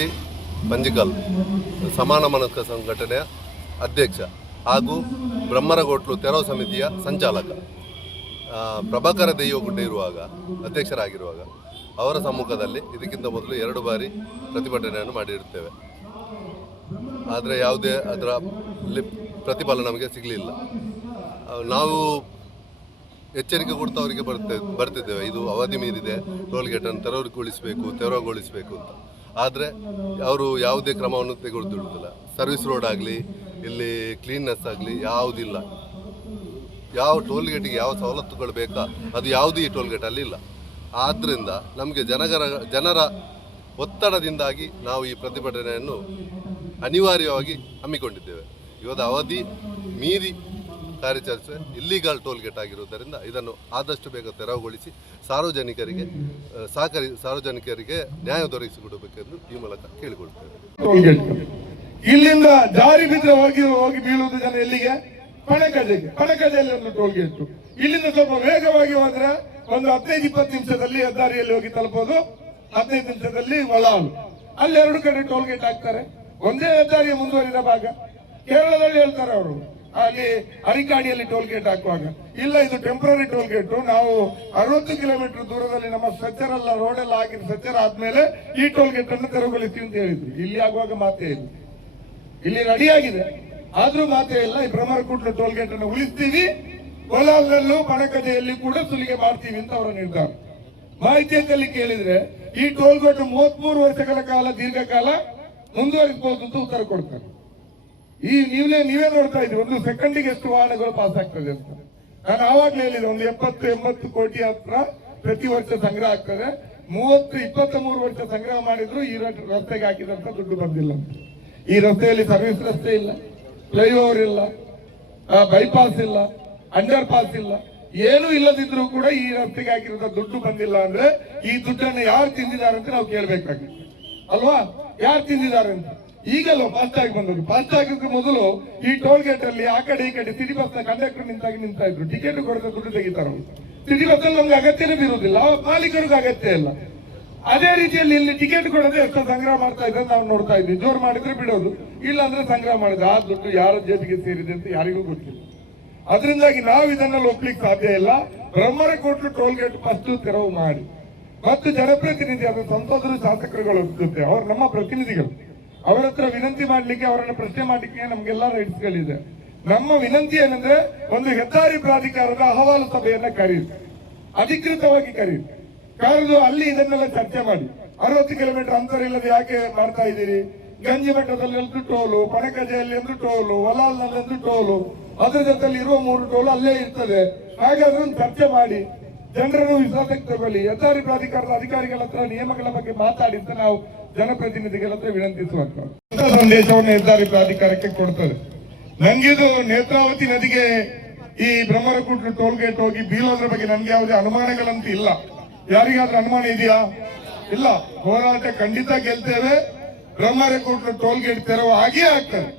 ಮೂರ್ತಿ ಮಂಜಿಕಲ್ ಸಮಾನ ಮನಸ್ಕ ಸಂಘಟನೆಯ ಅಧ್ಯಕ್ಷ ಹಾಗೂ ಬ್ರಹ್ಮರಗೋಟ್ಲು ತೆರವು ಸಮಿತಿಯ ಸಂಚಾಲಕ ಪ್ರಭಾಕರ ದೈವಗುಡ್ಡೆ ಇರುವಾಗ ಅಧ್ಯಕ್ಷರಾಗಿರುವಾಗ ಅವರ ಸಮ್ಮುಖದಲ್ಲಿ ಇದಕ್ಕಿಂತ ಮೊದಲು 2 ಬಾರಿ ಪ್ರತಿಭಟನೆಯನ್ನು ಮಾಡಿರುತ್ತೇವೆ. ಆದರೆ ಯಾವುದೇ ಅದರ ಪ್ರತಿಫಲ ನಮಗೆ ಸಿಗಲಿಲ್ಲ. ನಾವು ಎಚ್ಚರಿಕೆ ಕೊಡ್ತಾ ಅವರಿಗೆ ಬರ್ತಿದ್ದೇವೆ, ಇದು ಅವಧಿ ಮೀರಿದೆ, ಟೋಲ್ಗೇಟನ್ನು ತೆರವುಗೊಳಿಸಬೇಕು ಅಂತ. ಆದರೆ ಅವರು ಯಾವುದೇ ಕ್ರಮವನ್ನು ತೆಗೆದುಕೊಳ್ಳುವುದಿಲ್ಲ. ಸರ್ವಿಸ್ ರೋಡ್ ಆಗಲಿ, ಇಲ್ಲಿ ಕ್ಲೀನ್ನೆಸ್ ಆಗಲಿ ಯಾವುದಿಲ್ಲ. ಯಾವ ಟೋಲ್ಗೇಟಿಗೆ ಯಾವ ಸವಲತ್ತುಗಳು ಬೇಕಾ ಅದು ಯಾವುದೂ ಈ ಟೋಲ್ಗೇಟಲ್ಲಿ ಇಲ್ಲ. ಆದ್ದರಿಂದ ನಮಗೆ ಜನರ ಒತ್ತಡದಿಂದಾಗಿ ನಾವು ಈ ಪ್ರತಿಭಟನೆಯನ್ನು ಅನಿವಾರ್ಯವಾಗಿ ಹಮ್ಮಿಕೊಂಡಿದ್ದೇವೆ. ಇವತ್ತು ಅವಧಿ ಮೀರಿ ಕಾರ್ಯಾಚರಿಸುವ ಇಲ್ಲಿಗಾಲ್ ಟೋಲ್ಗೇಟ್ ಆಗಿರುವುದರಿಂದ ಇದನ್ನು ಆದಷ್ಟು ಬೇಗ ತೆರವುಗೊಳಿಸಿ ಸಾರ್ವಜನಿಕರಿಗೆ ನ್ಯಾಯ ದೊರಕಿಸಿಕೊಡಬೇಕೆಂದು ಈ ಮೂಲಕ ಕೇಳಿಕೊಳ್ತೇವೆ. ಇಲ್ಲಿಂದ ಜಾರಿ ಬಿದ್ದರೆ ಹೋಗಿ ಬೀಳುವುದು ಜನ ಎಲ್ಲಿಗೆ? ಪಣಕಜೆಯಲ್ಲಿ ಒಂದು ಟೋಲ್ಗೇಟ್. ಇಲ್ಲಿಂದ ಸ್ವಲ್ಪ ವೇಗವಾಗಿ ಹೋದ್ರೆ ಒಂದು 15-20 ನಿಮಿಷದಲ್ಲಿ ಹೆದ್ದಾರಿಯಲ್ಲಿ ಹೋಗಿ ತಲುಪೋದು. 15 ನಿಮಿಷದಲ್ಲಿ ಒಳಾಲು. ಅಲ್ಲಿ 2 ಕಡೆ ಟೋಲ್ಗೇಟ್ ಹಾಕ್ತಾರೆ. ಒಂದೇ ಹೆದ್ದಾರಿಯ ಮುಂದುವರಿದ ಭಾಗ. ಕೇರಳದಲ್ಲಿ ಹೇಳ್ತಾರೆ ಅವರು, ಅಲ್ಲಿ ಅರಿಕಾಡಿಯಲ್ಲಿ ಟೋಲ್ಗೇಟ್ ಹಾಕುವಾಗ, ಇಲ್ಲ ಇದು ಟೆಂಪರರಿ ಟೋಲ್ಗೇಟ್, ನಾವು 60 ಕಿಲೋಮೀಟರ್ ದೂರದಲ್ಲಿ ನಮ್ಮ ಸ್ಟ್ರಕ್ಚರ್ ಎಲ್ಲ ರೋಡ್ ಎಲ್ಲ ಹಾಕಿ ಸ್ಟ್ರಕ್ಚರ್ ಆದ್ಮೇಲೆ ಈ ಟೋಲ್ಗೇಟ್ ಅನ್ನು ತೆರವುಗೊಳಿಸ್ತೀವಿ ಅಂತ ಹೇಳಿದ್ರು. ಇಲ್ಲಿ ಆಗುವಾಗ ಮಾತೇ ಇಲ್ಲ. ಇಲ್ಲಿ ರೆಡಿ ಆಗಿದೆ, ಆದ್ರೂ ಮಾತೇ ಇಲ್ಲ. ಈ ಬ್ರಹ್ಮರಕುಟ್ಲ ಟೋಲ್ಗೇಟ್ ಅನ್ನು ಉಳಿಸ್ತೀವಿ, ಕೋಲಾರದಲ್ಲೂ ಪಣಕಜೆಯಲ್ಲಿ ಕೂಡ ಸುಲಿಗೆ ಮಾಡ್ತೀವಿ ಅಂತ ಅವರ ನಿರ್ಧಾರ. ಮಾಹಿತಿಯಲ್ಲಿ ಕೇಳಿದ್ರೆ ಈ ಟೋಲ್ಗೇಟ್ 33 ವರ್ಷಗಳ ಕಾಲ ದೀರ್ಘಕಾಲ ಮುಂದುವರಿಸಬಹುದು ಅಂತ ಉತ್ತರ ಕೊಡ್ತಾರೆ. ಈ ನೀವೇ ನೋಡ್ತಾ ಇದ್ರಿ, ಒಂದು ಸೆಕೆಂಡಿಗೆ ಎಷ್ಟು ವಾಹನಗಳು ಪಾಸ್ ಆಗ್ತದೆ ಅಂತ. ನಾನು ಆವಾಗಲೇ ಹೇಳಿದೆ, ಒಂದು 70-80 ಕೋಟಿ ಹತ್ರ ಪ್ರತಿ ವರ್ಷ ಸಂಗ್ರಹ ಆಗ್ತದೆ. 23 ವರ್ಷ ಸಂಗ್ರಹ ಮಾಡಿದ್ರು ಈ ರಸ್ತೆಗೆ ಹಾಕಿದಂತ ದುಡ್ಡು ಬಂದಿಲ್ಲ. ಈ ರಸ್ತೆಯಲ್ಲಿ ಸರ್ವಿಸ್ ರಸ್ತೆ ಇಲ್ಲ, ಫ್ಲೈಓವರ್ ಇಲ್ಲ, ಬೈಪಾಸ್ ಇಲ್ಲ, ಅಂಡರ್ ಪಾಸ್ ಇಲ್ಲ, ಏನು ಇಲ್ಲದಿದ್ರು ಕೂಡ ಈ ರಸ್ತೆಗೆ ಹಾಕಿರೋ ದುಡ್ಡು ಬಂದಿಲ್ಲ ಅಂದ್ರೆ ಈ ದುಡ್ಡನ್ನು ಯಾರು ತಿಂದಿದ್ದಾರೆ ಅಂತ ನಾವು ಕೇಳಬೇಕಾಗಿದೆ ಅಲ್ವಾ? ಯಾರು ತಿಂದಿದ್ದಾರೆ ಅಂತ. ಈಗಲೂ ಫಾಸ್ಟ್ಯಾಗ್ ಬಂದದ್ದು. ಫಾಸ್ಟ್ಯಾಗ್ ಮೊದಲು ಈ ಟೋಲ್ ಗೇಟ್ ಅಲ್ಲಿ ಆ ಕಡೆ ಈ ಕಡೆ ಸಿಟಿ ಬಸ್ ನ ಕಂಡಕ್ಟರ್ ನಿಂತಾ ಇದ್ರು. ಟಿಕೆಟ್ ಕೊಡದ ದುಡ್ಡು ತೆಗಿತಾರ. ಸಿಟಿ ಬಸ್ ಅಲ್ಲಿ ನಮ್ಗೆ ಅಗತ್ಯನೇ ಇರುವುದಿಲ್ಲ, ಮಾಲೀಕರಿಗೂ ಅಗತ್ಯ ಇಲ್ಲ. ಅದೇ ರೀತಿಯಲ್ಲಿ ಇಲ್ಲಿ ಟಿಕೆಟ್ ಕೊಡದೆ ಎಷ್ಟು ಸಂಗ್ರಹ ಮಾಡ್ತಾ ಇದ್ರೆ ನಾವು ನೋಡ್ತಾ ಇದ್ವಿ. ಜೋರು ಮಾಡಿದ್ರೆ ಬಿಡೋದು, ಇಲ್ಲ ಅಂದ್ರೆ ಸಂಗ್ರಹ ಮಾಡಿದ್ರೆ ಆ ದುಡ್ಡು ಯಾರ ಜೇಬಿಗೆ ಸೇರಿದೆ ಅಂತ ಯಾರಿಗೂ ಗೊತ್ತಿಲ್ಲ. ಅದರಿಂದಾಗಿ ನಾವು ಇದನ್ನೆಲ್ಲ ಒಪ್ಲಿಕ್ಕೆ ಸಾಧ್ಯ ಇಲ್ಲ. ಬ್ರಹ್ಮರಕೋಟ್ಲು ಟೋಲ್ ಗೇಟ್ ಫಸ್ಟ್ ತೆರವು ಮಾಡಿ, ಮತ್ತು ಜನಪ್ರತಿನಿಧಿ ಆದ ಸಂಸದರು ಶಾಸಕರುಗಳ ಜೊತೆ ಅವರು ನಮ್ಮ ಪ್ರತಿನಿಧಿಗಳು, ಅವರ ಹತ್ರ ವಿನಂತಿ ಮಾಡ್ಲಿಕ್ಕೆ, ಅವರನ್ನು ಪ್ರಶ್ನೆ ಮಾಡ್ಲಿಕ್ಕೆ ನಮ್ಗೆಲ್ಲ ರೈಟ್ಸ್ಗಳಿದೆ. ನಮ್ಮ ವಿನಂತಿ ಏನಂದ್ರೆ, ಒಂದು ಹೆದ್ದಾರಿ ಪ್ರಾಧಿಕಾರದ ಅಹವಾಲು ಸಭೆಯನ್ನ ಕರೆಯಿರಿ, ಅಧಿಕೃತವಾಗಿ ಕರೆಯಿರಿ. ಕರೆದು ಅಲ್ಲಿ ಇದನ್ನೆಲ್ಲ ಚರ್ಚೆ ಮಾಡಿ, 60 ಕಿಲೋಮೀಟರ್ ಅಂತರ ಇಲ್ಲದೆ ಯಾಕೆ ಮಾಡ್ತಾ ಇದ್ದೀರಿ, ಗಂಜಿ ಬೆಟ್ಟದಲ್ಲಿ ಒಂದು ಟೋಲು, ಪಣಕಜೆಯಲ್ಲಿ ಒಂದು ಟೋಲು, ವಲಾಲ್ನಲ್ಲಿ ಒಂದು ಟೋಲು, ಅದ್ರ ಜೊತೆಲಿ ಇರುವ 3 ಟೋಲು ಅಲ್ಲೇ ಇರ್ತದೆ. ಹಾಗಾದ್ರೆ ಒಂದು ಚರ್ಚೆ ಮಾಡಿ ಜನರನ್ನು ವಿಶ್ವಾಸಕ್ಕೆ ತಗೊಳ್ಳಿ. ಹೆದ್ದಾರಿ ಪ್ರಾಧಿಕಾರದ ಅಧಿಕಾರಿಗಳ ಹತ್ರ ನಿಯಮಗಳ ಬಗ್ಗೆ ಮಾತಾಡಿ ಅಂತ ನಾವು ಜನಪ್ರತಿನಿಧಿಗಳ ಹತ್ರ ವಿನಂತಿಸುವಂತ ಸಂದೇಶವನ್ನು ಹೆದ್ದಾರಿ ಪ್ರಾಧಿಕಾರಕ್ಕೆ ಕೊಡ್ತದೆ. ನಂಗಿದು ನೇತ್ರಾವತಿ ನದಿಗೆ ಈ ಬ್ರಹ್ಮರಕುಟ್ಲ ಟೋಲ್ ಗೇಟ್ ಹೋಗಿ ಬೀಳೋದ್ರ ಬಗ್ಗೆ ನನ್ಗೆ ಯಾವುದೇ ಅನುಮಾನಗಳಂತೂ ಇಲ್ಲ. ಯಾರಿಗಾದ್ರೂ ಅನುಮಾನ ಇದೆಯಾ? ಇಲ್ಲ. ಹೋರಾಟ ಖಂಡಿತ ಗೆಲ್ತೇವೆ. ಬ್ರಹ್ಮರಕುಟ್ಲ ಟೋಲ್ ಗೇಟ್ ತೆರವು ಆಗೇ ಆಗ್ತದೆ.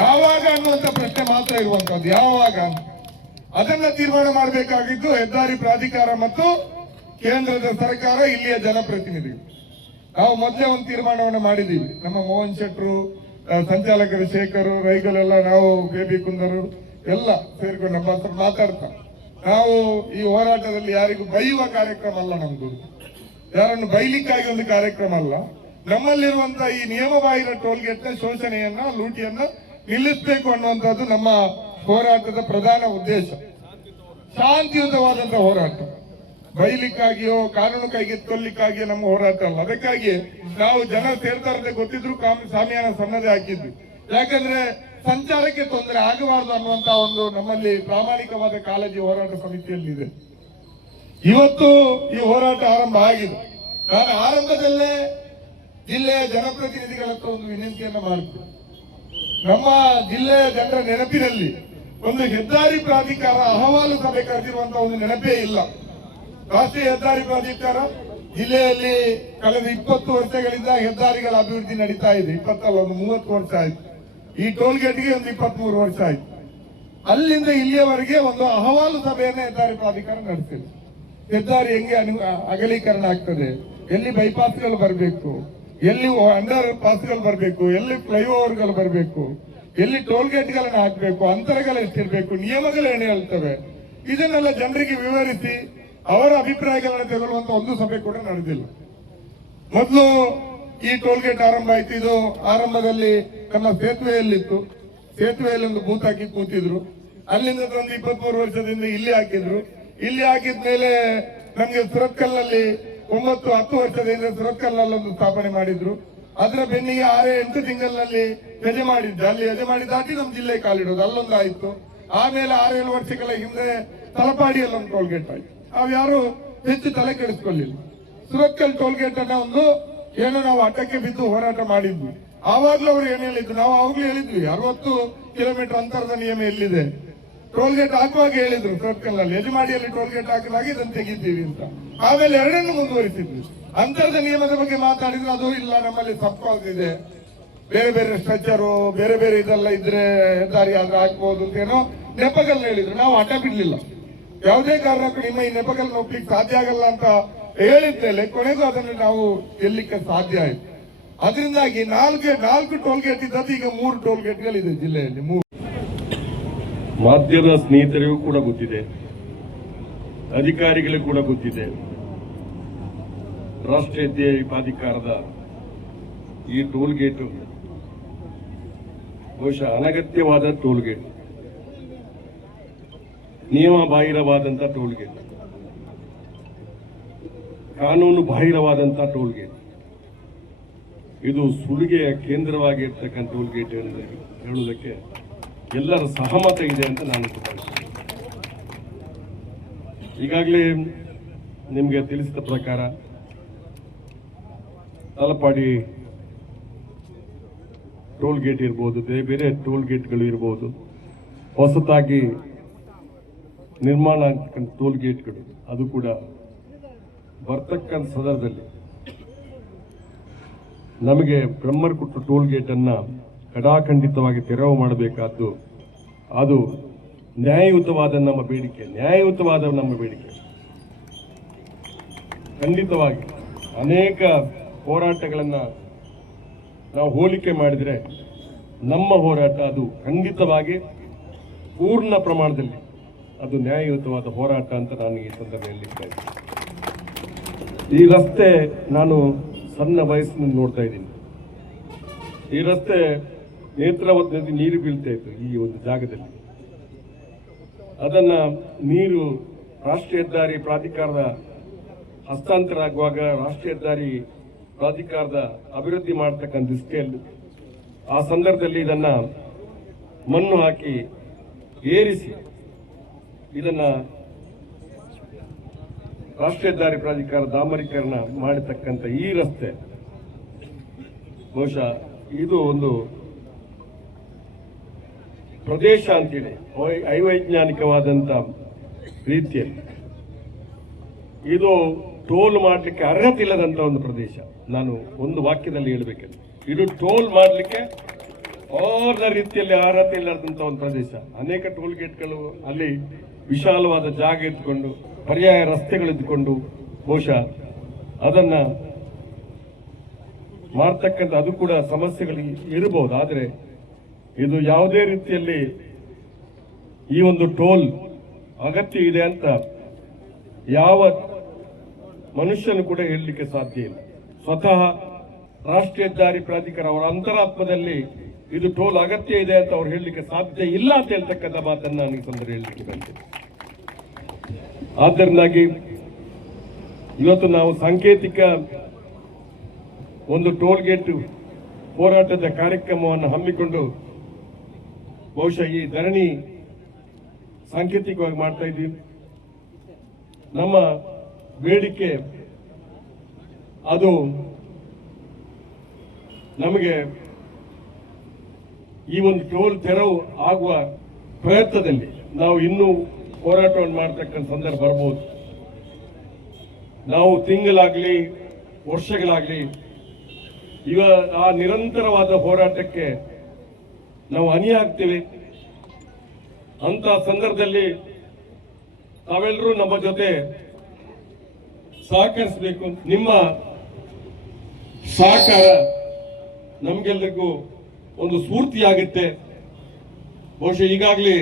ಯಾವಾಗ ಅನ್ನುವಂತ ಪ್ರಶ್ನೆ ಮಾತ್ರ ಇರುವಂತದ್ದು, ಯಾವಾಗ ಅಂತ. ಅದನ್ನ ತೀರ್ಮಾನ ಮಾಡಬೇಕಾಗಿದ್ದು ಹೆದ್ದಾರಿ ಪ್ರಾಧಿಕಾರ ಮತ್ತು ಕೇಂದ್ರದ ಸರ್ಕಾರ, ಇಲ್ಲಿಯ ಜನಪ್ರತಿನಿಧಿಗಳು. ನಾವು ಮೊದಲೇ ಒಂದು ತೀರ್ಮಾನವನ್ನು ಮಾಡಿದ್ದೀವಿ. ನಮ್ಮ ಮೋಹನ್ ಶೆಟ್ರು, ಸಂಚಾಲಕರು ಶೇಖರು, ರೈಗಳೆಲ್ಲ, ನಾವು ಬೇಬಿ ಕುಂದರು ಎಲ್ಲ ಸೇರ್ಕೊಂಡು ನಮ್ಮ ಹತ್ರ ಮಾತಾಡ್ತಾ, ನಾವು ಈ ಹೋರಾಟದಲ್ಲಿ ಯಾರಿಗೂ ಬೈಯುವ ಕಾರ್ಯಕ್ರಮ ಅಲ್ಲ ನಮ್ದು, ಯಾರನ್ನು ಬೈಲಿಕ್ಕಾಗಿ ಒಂದು ಕಾರ್ಯಕ್ರಮ ಅಲ್ಲ. ನಮ್ಮಲ್ಲಿರುವಂತ ಈ ನಿಯಮಬಾಹಿರ ಟೋಲ್ಗೇಟ್ ನ ಶೋಷಣೆಯನ್ನ, ಲೂಟಿಯನ್ನ ನಿಲ್ಲಿಸಬೇಕು ಅನ್ನುವಂಥದ್ದು ನಮ್ಮ ಹೋರಾಟದ ಪ್ರಧಾನ ಉದ್ದೇಶ. ಶಾಂತಿಯುತವಾದಂತಹ ಹೋರಾಟ, ಬೈಲಿಕ್ಕಾಗಿಯೋ ಕಾನೂನು ಕೈಗೆತ್ತಿಕೊಳ್ಳಿಕ್ಕಾಗಿಯೋ ನಮ್ಮ ಹೋರಾಟ ಅಲ್ಲ. ಅದಕ್ಕಾಗಿ ನಾವು ಜನ ಸೇರ್ತಾರಂತೆ ಗೊತ್ತಿದ್ರು ಸಾಮಿಯಾನ ಸಣ್ಣದೇ ಹಾಕಿದ್ವಿ. ಯಾಕಂದ್ರೆ ಸಂಚಾರಕ್ಕೆ ತೊಂದರೆ ಆಗಬಾರದು ಅನ್ನುವಂತ ಒಂದು ನಮ್ಮಲ್ಲಿ ಪ್ರಾಮಾಣಿಕವಾದ ಕಾಳಜಿ ಹೋರಾಟ ಸಮಿತಿಯಲ್ಲಿದೆ. ಇವತ್ತು ಈ ಹೋರಾಟ ಆರಂಭ ಆಗಿದೆ. ನಾನು ಆರಂಭದಲ್ಲೇ ಜಿಲ್ಲೆಯ ಜನಪ್ರತಿನಿಧಿಗಳ ಹತ್ರ ಒಂದು ವಿನಂತಿಯನ್ನ ಮಾಡ್ತೀನಿ. ನಮ್ಮ ಜಿಲ್ಲೆಯ ಜನರ ನೆನಪಿನಲ್ಲಿ ಒಂದು ಹೆದ್ದಾರಿ ಪ್ರಾಧಿಕಾರ ಅಹವಾಲು ಸಭೆ ಕರೆದಿರುವಂತಹ ಒಂದು ನೆನಪೇ ಇಲ್ಲ. ರಾಷ್ಟ್ರೀಯ ಹೆದ್ದಾರಿ ಪ್ರಾಧಿಕಾರ ಜಿಲ್ಲೆಯಲ್ಲಿ ಕಳೆದ 20 ವರ್ಷಗಳಿಂದ ಹೆದ್ದಾರಿಗಳ ಅಭಿವೃದ್ಧಿ ನಡೀತಾ ಇದೆ. 20 ಅಲ್ಲ, ಒಂದು 30 ವರ್ಷ ಆಯ್ತು. ಈ ಟೋಲ್ ಗೇಟ್ಗೆ ಒಂದು 23 ವರ್ಷ ಆಯ್ತು. ಅಲ್ಲಿಂದ ಇಲ್ಲಿಯವರೆಗೆ ಒಂದು ಅಹವಾಲು ಸಭೆಯನ್ನ ಹೆದ್ದಾರಿ ಪ್ರಾಧಿಕಾರ ನಡೆಸಿದೆ. ಹೆದ್ದಾರಿ ಹೆಂಗೆ ಅಗಲೀಕರಣ ಆಗ್ತದೆ, ಎಲ್ಲಿ ಬೈಪಾಸ್ಗಳು ಬರಬೇಕು, ಎಲ್ಲಿ ಅಂಡರ್ ಪಾಸ್ಗಳು ಬರಬೇಕು, ಎಲ್ಲಿ ಫ್ಲೈಓವರ್ಗಳು ಬರಬೇಕು, ಎಲ್ಲಿ ಟೋಲ್ ಗೇಟ್ಗಳನ್ನ ಹಾಕಬೇಕು, ಅಂತರಗಳು ಎಷ್ಟಿರ್ಬೇಕು, ನಿಯಮಗಳು ಏನು ಹೇಳ್ತವೆ, ಇದನ್ನೆಲ್ಲ ಜನರಿಗೆ ವಿವರಿಸಿ ಅವರ ಅಭಿಪ್ರಾಯಗಳನ್ನ ತಗೊಳ್ಳುವಂತ ಒಂದು ಸಭೆ ಕೂಡ ನಡೆದಿಲ್ಲ. ಮೊದಲು ಈ ಟೋಲ್ ಗೇಟ್ ಆರಂಭ ಆಯ್ತು. ಇದು ಆರಂಭದಲ್ಲಿ ನಮ್ಮ ಸೇತುವೆಯಲ್ಲಿತ್ತು. ಸೇತುವೆಯಲ್ಲಿ ಒಂದು ಬೂತ್ ಹಾಕಿ ಕೂತಿದ್ರು. ಅಲ್ಲಿಂದ ಒಂದು 23 ವರ್ಷದಿಂದ ಇಲ್ಲಿ ಹಾಕಿದ್ರು. ಇಲ್ಲಿ ಹಾಕಿದ್ಮೇಲೆ ನಮ್ಗೆ ಸುರತ್ಕಲ್ನಲ್ಲಿ 9-10 ವರ್ಷದಿಂದ ಸುರತ್ಕಲ್ನಲ್ಲಿ ಒಂದು ಸ್ಥಾಪನೆ ಮಾಡಿದ್ರು. ಅದರ ಬೆನ್ನಿಗೆ 6-8 ತಿಂಗಳಲ್ಲಿ ಯಜಮಾಡಿದ್ದು. ಅಲ್ಲಿ ಯಜಮಾಡಿ ದಾಟಿ ನಮ್ಮ ಜಿಲ್ಲೆ ಕಾಲಿಡೋದು ಅಲ್ಲೊಂದು ಆಯ್ತು. ಆಮೇಲೆ 6-7 ವರ್ಷಗಳ ಹಿಂದೆ ತಲಪಾಡಿಯಲ್ಲಿ ಒಂದು ಟೋಲ್ ಗೇಟ್ ಆಯ್ತು. ಯಾರು ಹೆಚ್ಚು ತಲೆ ಕೆಡಿಸ್ಕೊಳ್ಳಿಲ್ಲ. ಸುರತ್ಕಲ್ ಟೋಲ್ ಗೇಟ್ ಅನ್ನ ಒಂದು ಏನೋ ನಾವು ಅಡ್ಡಕ್ಕೆ ಬಿದ್ದು ಹೋರಾಟ ಮಾಡಿದ್ವಿ. ಆವಾಗ್ಲೂ ಅವ್ರು ಏನ್ ಹೇಳಿದ್ರು, ನಾವು ಆವಾಗ್ಲೂ ಹೇಳಿದ್ವಿ 60 ಕಿಲೋಮೀಟರ್ ಅಂತರದ ನಿಯಮ ಎಲ್ಲಿದೆ, ಟೋಲ್ ಗೇಟ್ ಹಾಕುವಾಗ ಹೇಳಿದ್ರು ಸುರತ್ಕಲ್ ನಲ್ಲಿ ಯಜಮಾಡಿಯಲ್ಲಿ ಟೋಲ್ ಗೇಟ್ ಹಾಕಿದಾಗ ಇದನ್ನು ತೆಗಿತೀವಿ ಅಂತ. ಆಮೇಲೆ ಎರಡನ್ನು ಮುಂದುವರಿಸಿದ್ವಿ. ಅಂತರದ ನಿಯಮದ ಬಗ್ಗೆ ಮಾತಾಡಿದ್ರು, ಅದು ಇಲ್ಲ ನಮ್ಮಲ್ಲಿ ಇದೆ, ಬೇರೆ ಬೇರೆ ಸ್ಟ್ರಕ್ಚರು ಬೇರೆ ಬೇರೆ ಇದೆಲ್ಲ ಇದ್ರೆ ಹೆದ್ದಾರಿ ಆದ್ರೆ ಹಾಕ್ಬಹುದು ಅಂತ ಏನೋ ನೆಪಗಳನ್ನ ಹೇಳಿದ್ರು. ನಾವು ಅಡ್ಡ ಬಿಡ್ಲಿಲ್ಲ. ಯಾವುದೇ ಕಾರಣಕ್ಕೂ ನಿಮ್ಮ ಈ ನೆಪಗಳನ್ನ ಒಪ್ಲಿಕ್ಕೆ ಸಾಧ್ಯ ಆಗಲ್ಲ ಅಂತ ಹೇಳಿದ್ಮೇಲೆ ಕೊನೆಗೂ ಅದನ್ನು ನಾವು ಗೆಲ್ಲಿಕ್ಕೆ ಸಾಧ್ಯ ಆಯ್ತು. ಅದರಿಂದಾಗಿ 4 ಟೋಲ್ ಗೇಟ್ ಇದ್ದದ್ದು ಈಗ 3 ಟೋಲ್ ಗೇಟ್ಗಳಿದೆ ಜಿಲ್ಲೆಯಲ್ಲಿ. ಮಾಧ್ಯಮದ ಸ್ನೇಹಿತರಿಗೂ ಕೂಡ ಗೊತ್ತಿದೆ, ಅಧಿಕಾರಿಗಳಿಗೂ ಕೂಡ ಗೊತ್ತಿದೆ, ರಾಷ್ಟ್ರೀಯ ಹೆದ್ದಾರಿ ಪ್ರಾಧಿಕಾರದ ಈ ಟೋಲ್ ಗೇಟ್ ಬಹುಶಃ ಅನಗತ್ಯವಾದ ಟೋಲ್ ಗೇಟ್, ನಿಯಮ ಬಾಹಿರವಾದಂತಹ ಟೋಲ್ ಗೇಟ್, ಕಾನೂನು ಬಾಹಿರವಾದಂತಹ ಟೋಲ್ ಗೇಟ್, ಇದು ಸುಲಿಗೆಯ ಕೇಂದ್ರವಾಗಿರ್ತಕ್ಕಂಥ ಟೋಲ್ ಗೇಟ್ ಹೇಳುವುದಕ್ಕೆ ಎಲ್ಲರ ಸಹಮತ ಇದೆ ಅಂತ ನಾನು ಭಾವಿಸ್ತೇನೆ. ಈಗಾಗಲೇ ನಿಮಗೆ ತಿಳಿಸಿದ ಪ್ರಕಾರ ತಲಪಾಡಿ ಟೋಲ್ ಗೇಟ್ ಇರ್ಬೋದು, ಬೇರೆ ಬೇರೆ ಟೋಲ್ ಗೇಟ್ಗಳು ಇರ್ಬೋದು, ಹೊಸತಾಗಿ ನಿರ್ಮಾಣ ಆಗ್ತಕ್ಕಂಥ ಟೋಲ್ ಗೇಟ್ಗಳು ಅದು ಕೂಡ ಬರ್ತಕ್ಕಂಥ ಸಂದರ್ಭದಲ್ಲಿ ನಮಗೆ ಬ್ರಹ್ಮರಕೊಟ್ಟ ಟೋಲ್ ಗೇಟ್ ಅನ್ನ ಕಡಾಖಂಡಿತವಾಗಿ ತೆರವು ಮಾಡಬೇಕಾದ್ದು ಅದು ನ್ಯಾಯಯುತವಾದ ನಮ್ಮ ಬೇಡಿಕೆ. ಖಂಡಿತವಾಗಿ ಅನೇಕ ಹೋರಾಟಗಳನ್ನ ನಾವು ಹೋಲಿಕೆ ಮಾಡಿದರೆ ನಮ್ಮ ಹೋರಾಟ ಅದು ಖಂಡಿತವಾಗಿ ಪೂರ್ಣ ಪ್ರಮಾಣದಲ್ಲಿ ಅದು ನ್ಯಾಯಯುತವಾದ ಹೋರಾಟ ಅಂತ ನಾನು ಈ ಸಂದರ್ಭದಲ್ಲಿ ಹೇಳ್ತಾ ಇದ್ದೀನಿ. ಈ ರಸ್ತೆ ನಾನು ಸಣ್ಣ ವಯಸ್ಸಿನಿಂದ ನೋಡ್ತಾ ಇದ್ದೀನಿ. ಈ ರಸ್ತೆ ನೇತ್ರಾವತಿ ನದಿ ನೀರು ಬೀಳ್ತಾ ಇತ್ತು ಈ ಒಂದು ಜಾಗದಲ್ಲಿ. ಅದನ್ನ ನೀರು ರಾಷ್ಟ್ರೀಯ ಹೆದ್ದಾರಿ ಪ್ರಾಧಿಕಾರದ ಹಸ್ತಾಂತರ ಆಗುವಾಗ ರಾಷ್ಟ್ರೀಯ ಹೆದ್ದಾರಿ ಪ್ರಾಧಿಕಾರದ ಅಭಿವೃದ್ಧಿ ಮಾಡತಕ್ಕಂಥ ದೃಷ್ಟಿಯಲ್ಲಿ ಆ ಸಂದರ್ಭದಲ್ಲಿ ಇದನ್ನ ಮಣ್ಣು ಹಾಕಿ ಏರಿಸಿ ಇದನ್ನ ರಾಷ್ಟ್ರೀಯ ಹೆದ್ದಾರಿ ಪ್ರಾಧಿಕಾರ ಡಾಂಬರೀಕರಣ ಮಾಡತಕ್ಕಂಥ ಈ ರಸ್ತೆ ಬಹುಶಃ ಇದು ಒಂದು ಪ್ರದೇಶ ಅಂತೇಳಿ ಅವೈಜ್ಞಾನಿಕವಾದಂತ ರೀತಿಯಲ್ಲಿ ಇದು ಟೋಲ್ ಮಾಡಲಿಕ್ಕೆ ಅರ್ಹತೆ ಇಲ್ಲದಂತ ಒಂದು ಪ್ರದೇಶ. ನಾನು ಒಂದು ವಾಕ್ಯದಲ್ಲಿ ಹೇಳಬೇಕಂದ್ರೆ ಇದು ಟೋಲ್ ಮಾಡಲಿಕ್ಕೆ ಅವ್ರ ರೀತಿಯಲ್ಲಿ ಅರ್ಹತೆ ಇಲ್ಲದಂತ ಒಂದು ಪ್ರದೇಶ. ಅನೇಕ ಟೋಲ್ ಗೇಟ್ಗಳು ಅಲ್ಲಿ ವಿಶಾಲವಾದ ಜಾಗ ಇದ್ದುಕೊಂಡು ಪರ್ಯಾಯ ರಸ್ತೆಗಳಿದ್ದುಕೊಂಡು ಬಹುಶಃ ಅದನ್ನ ಮಾಡ್ತಕ್ಕಂಥ ಅದು ಕೂಡ ಸಮಸ್ಯೆಗಳು ಇರಬಹುದು. ಆದರೆ ಇದು ಯಾವುದೇ ರೀತಿಯಲ್ಲಿ ಈ ಒಂದು ಟೋಲ್ ಅಗತ್ಯ ಇದೆ ಅಂತ ಯಾವ ಮನುಷ್ಯನು ಕೂಡ ಹೇಳಲಿಕ್ಕೆ ಸಾಧ್ಯ ಇಲ್ಲ. ಸ್ವತಃ ರಾಷ್ಟ್ರೀಯ ಹೆದ್ದಾರಿ ಪ್ರಾಧಿಕಾರ ಅವರ ಅಂತರಾತ್ಮದಲ್ಲಿ ಇದು ಟೋಲ್ ಅಗತ್ಯ ಇದೆ ಅಂತ ಅವ್ರು ಹೇಳಲಿಕ್ಕೆ ಸಾಧ್ಯ ಇಲ್ಲ ಅಂತ ಹೇಳ್ತಕ್ಕಂಥ ಮಾತನ್ನು ನಾನು ಈ ಸಂದರ್ಭ ಹೇಳಲಿಕ್ಕೆ ಬಂದಿದೆ. ಆದ್ದರಿಂದಾಗಿ ಇವತ್ತು ನಾವು ಸಾಂಕೇತಿಕ ಒಂದು ಟೋಲ್ ಗೇಟ್ ಹೋರಾಟದ ಕಾರ್ಯಕ್ರಮವನ್ನು ಹಮ್ಮಿಕೊಂಡು ಬಹುಶಃ ಈ ಧರಣಿ ಸಾಂಕೇತಿಕವಾಗಿ ಮಾಡ್ತಾ ಇದ್ದೀವಿ. ನಮ್ಮ ಬೇಡಿಕೆ ಅದು ನಮಗೆ ಈ ಒಂದು ಟೋಲ್ ತೆರವು ಆಗುವ ಪ್ರಯತ್ನದಲ್ಲಿ ನಾವು ಇನ್ನೂ ಹೋರಾಟವನ್ನು ಮಾಡತಕ್ಕಂಥ ಸಂದರ್ಭ ಬರಬಹುದು. ನಾವು ತಿಂಗಳಾಗ್ಲಿ ವರ್ಷಗಳಾಗ್ಲಿ ಆ ನಿರಂತರವಾದ ಹೋರಾಟಕ್ಕೆ ನಾವು ಅಣಿಯಾಗ್ತೇವೆ. ಅಂತ ಸಂದರ್ಭದಲ್ಲಿ ತಾವೆಲ್ಲರೂ ನಮ್ಮ ಜೊತೆ ಸಹಕರಿಸಬೇಕು. ನಿಮ್ಮ ಸಹಕಾರ ನಮಗೆಲ್ಲರಿಗೂ ಒಂದು ಸ್ಫೂರ್ತಿಯಾಗುತ್ತೆ. ಬಹುಶಃ ಈಗಾಗಲೇ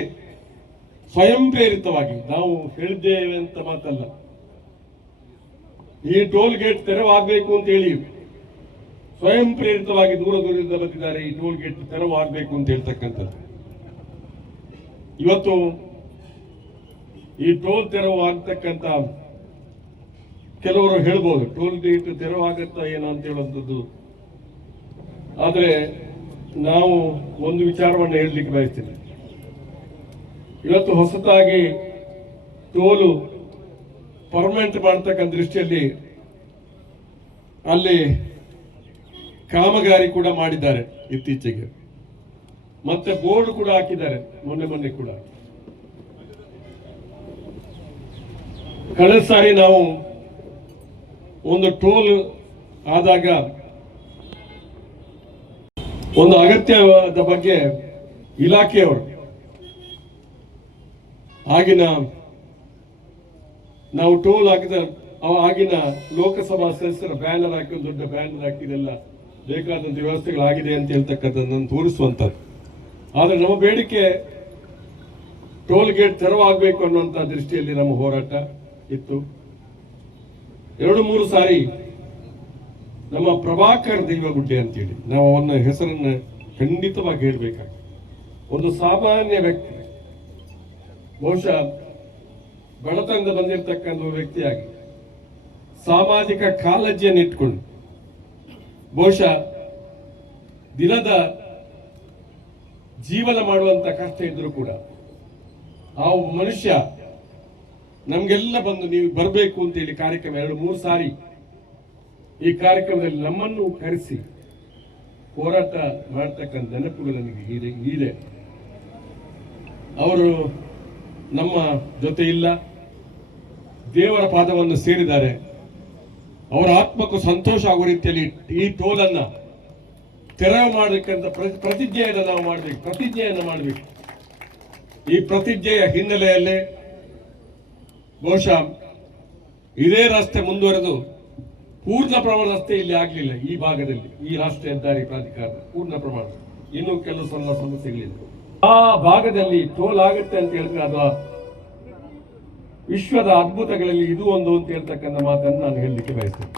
ಸ್ವಯಂ ಪ್ರೇರಿತವಾಗಿ ನಾವು ಹೇಳಿದ್ದೇವೆ ಅಂತ ಮಾತಲ್ಲ, ಈ ಟೋಲ್ ಗೇಟ್ ತೆರವಾಗಬೇಕು ಅಂತ ಹೇಳಿ ಸ್ವಯಂ ಪ್ರೇರಿತವಾಗಿ ದೂರ ದೂರದಿಂದ ಬಂದಿದ್ದಾರೆ. ಈ ಟೋಲ್ ಗೇಟ್ ತೆರವಾಗಬೇಕು ಅಂತ ಹೇಳ್ತಕ್ಕಂಥದ್ದು. ಇವತ್ತು ಈ ಟೋಲ್ ತೆರವಾಗತಕ್ಕಂಥ ಕೆಲವರು ಹೇಳ್ಬೋದು ಟೋಲ್ ಗೇಟ್ ತೆರವಾಗತ್ತಾ ಏನೋ ಅಂತ ಹೇಳುವಂಥದ್ದು. ಆದರೆ ನಾವು ಒಂದು ವಿಚಾರವನ್ನು ಹೇಳಲಿಕ್ಕೆ ಬಯಸ್ತೇನೆ. ಇವತ್ತು ಹೊಸತಾಗಿ ಟೋಲು ಪರ್ಮನೆಂಟ್ ಮಾಡತಕ್ಕಂಥ ದೃಷ್ಟಿಯಲ್ಲಿ ಅಲ್ಲಿ ಕಾಮಗಾರಿ ಕೂಡ ಮಾಡಿದ್ದಾರೆ ಇತ್ತೀಚೆಗೆ, ಮತ್ತೆ ಬೋರ್ಡ್ ಕೂಡ ಹಾಕಿದ್ದಾರೆ ಮೊನ್ನೆ ಕೂಡ. ಕಳೆದ ಸಾರಿ ನಾವು ಒಂದು ಟೋಲ್ ಆದಾಗ ಒಂದು ಅಗತ್ಯವಾದ ಬಗ್ಗೆ ಇಲಾಖೆಯವರು ಆಗಿನ ನಾವು ಟೋಲ್ ಹಾಕಿದ ಆಗಿನ ಲೋಕಸಭಾ ಸದಸ್ಯರ ಬ್ಯಾನರ್ ಹಾಕಿ ಒಂದು ದೊಡ್ಡ ಬ್ಯಾನರ್ ಹಾಕಿದೆಲ್ಲ ಬೇಕಾದಂತ ವ್ಯವಸ್ಥೆಗಳಾಗಿದೆ ಅಂತ ಹೇಳ್ತಕ್ಕಂಥದ್ದನ್ನು ತೋರಿಸುವಂಥದ್ದು. ಆದರೆ ನಮ್ಮ ಬೇಡಿಕೆ ಟೋಲ್ ಗೇಟ್ ತೆರವಾಗಬೇಕು ಅನ್ನುವಂಥ ದೃಷ್ಟಿಯಲ್ಲಿ ನಮ್ಮ ಹೋರಾಟ ಇತ್ತು. 2-3 ಸಾರಿ ನಮ್ಮ ಪ್ರಭಾಕರ್ ದೇವಗುಡ್ಡೆ ಅಂತೇಳಿ ನಾವು ಅವನ ಹೆಸರನ್ನು ಖಂಡಿತವಾಗಿ ಹೇಳಬೇಕಾಗ್ತದೆ. ಒಂದು ಸಾಮಾನ್ಯ ವ್ಯಕ್ತಿ, ಬಹುಶಃ ಬಡತನದಿಂದ ಬಂದಿರತಕ್ಕಂಥ ವ್ಯಕ್ತಿಯಾಗಿ ಸಾಮಾಜಿಕ ಕಾಳಜಿಯನ್ನು ಇಟ್ಕೊಂಡು ಬಹುಶಃ ದಿನದ ಜೀವನ ಮಾಡುವಂತ ಕಷ್ಟ ಇದ್ರೂ ಕೂಡ ಆ ಮನುಷ್ಯ ನಮ್ಗೆಲ್ಲ ಬಂದು ನೀವು ಬರಬೇಕು ಅಂತೇಳಿ ಕಾರ್ಯಕ್ರಮ 2-3 ಸಾರಿ ಈ ಕಾರ್ಯಕ್ರಮದಲ್ಲಿ ನಮ್ಮನ್ನು ಕರೆಸಿ ಹೋರಾಟ ಮಾಡತಕ್ಕಂಥ ನೆನಪುಗಳು ನನಗೆ ಇದೆ. ಅವರು ನಮ್ಮ ಜೊತೆ ಇಲ್ಲ, ದೇವರ ಪಾದವನ್ನು ಸೇರಿದ್ದಾರೆ. ಅವರ ಆತ್ಮಕ್ಕೂ ಸಂತೋಷ ಆಗುವ ರೀತಿಯಲ್ಲಿ ಈ ಟೋಲನ್ನ ತೆರವು ಮಾಡಬೇಕಂತ ಪ್ರತಿಜ್ಞೆಯನ್ನು ಮಾಡಬೇಕು. ಈ ಪ್ರತಿಜ್ಞೆಯ ಹಿನ್ನೆಲೆಯಲ್ಲಿ ಬಹುಶಃ ಇದೇ ರಸ್ತೆ ಮುಂದುವರೆದು ಪೂರ್ಣ ಪ್ರಮಾಣ ರಸ್ತೆ ಇಲ್ಲಿ ಆಗಲಿಲ್ಲ. ಈ ಭಾಗದಲ್ಲಿ ಈ ರಾಷ್ಟ್ರೀಯ ಹೆದ್ದಾರಿ ಪ್ರಾಧಿಕಾರ ಪೂರ್ಣ ಪ್ರಮಾಣ, ಇನ್ನೂ ಕೆಲವು ಸಣ್ಣ ಸಮಸ್ಯೆಗಳಿದೆ. ಆ ಭಾಗದಲ್ಲಿ ಟೋಲ್ ಆಗುತ್ತೆ ಅಂತ ಹೇಳಿದ್ರೆ ಅದು ವಿಶ್ವದ ಅದ್ಭುತಗಳಲ್ಲಿ ಇದು ಒಂದು ಅಂತ ಹೇಳ್ತಕ್ಕಂಥ ಮಾತನ್ನು ನಾನು ಹೇಳಲಿಕ್ಕೆ ಬಯಸ್ತೇನೆ.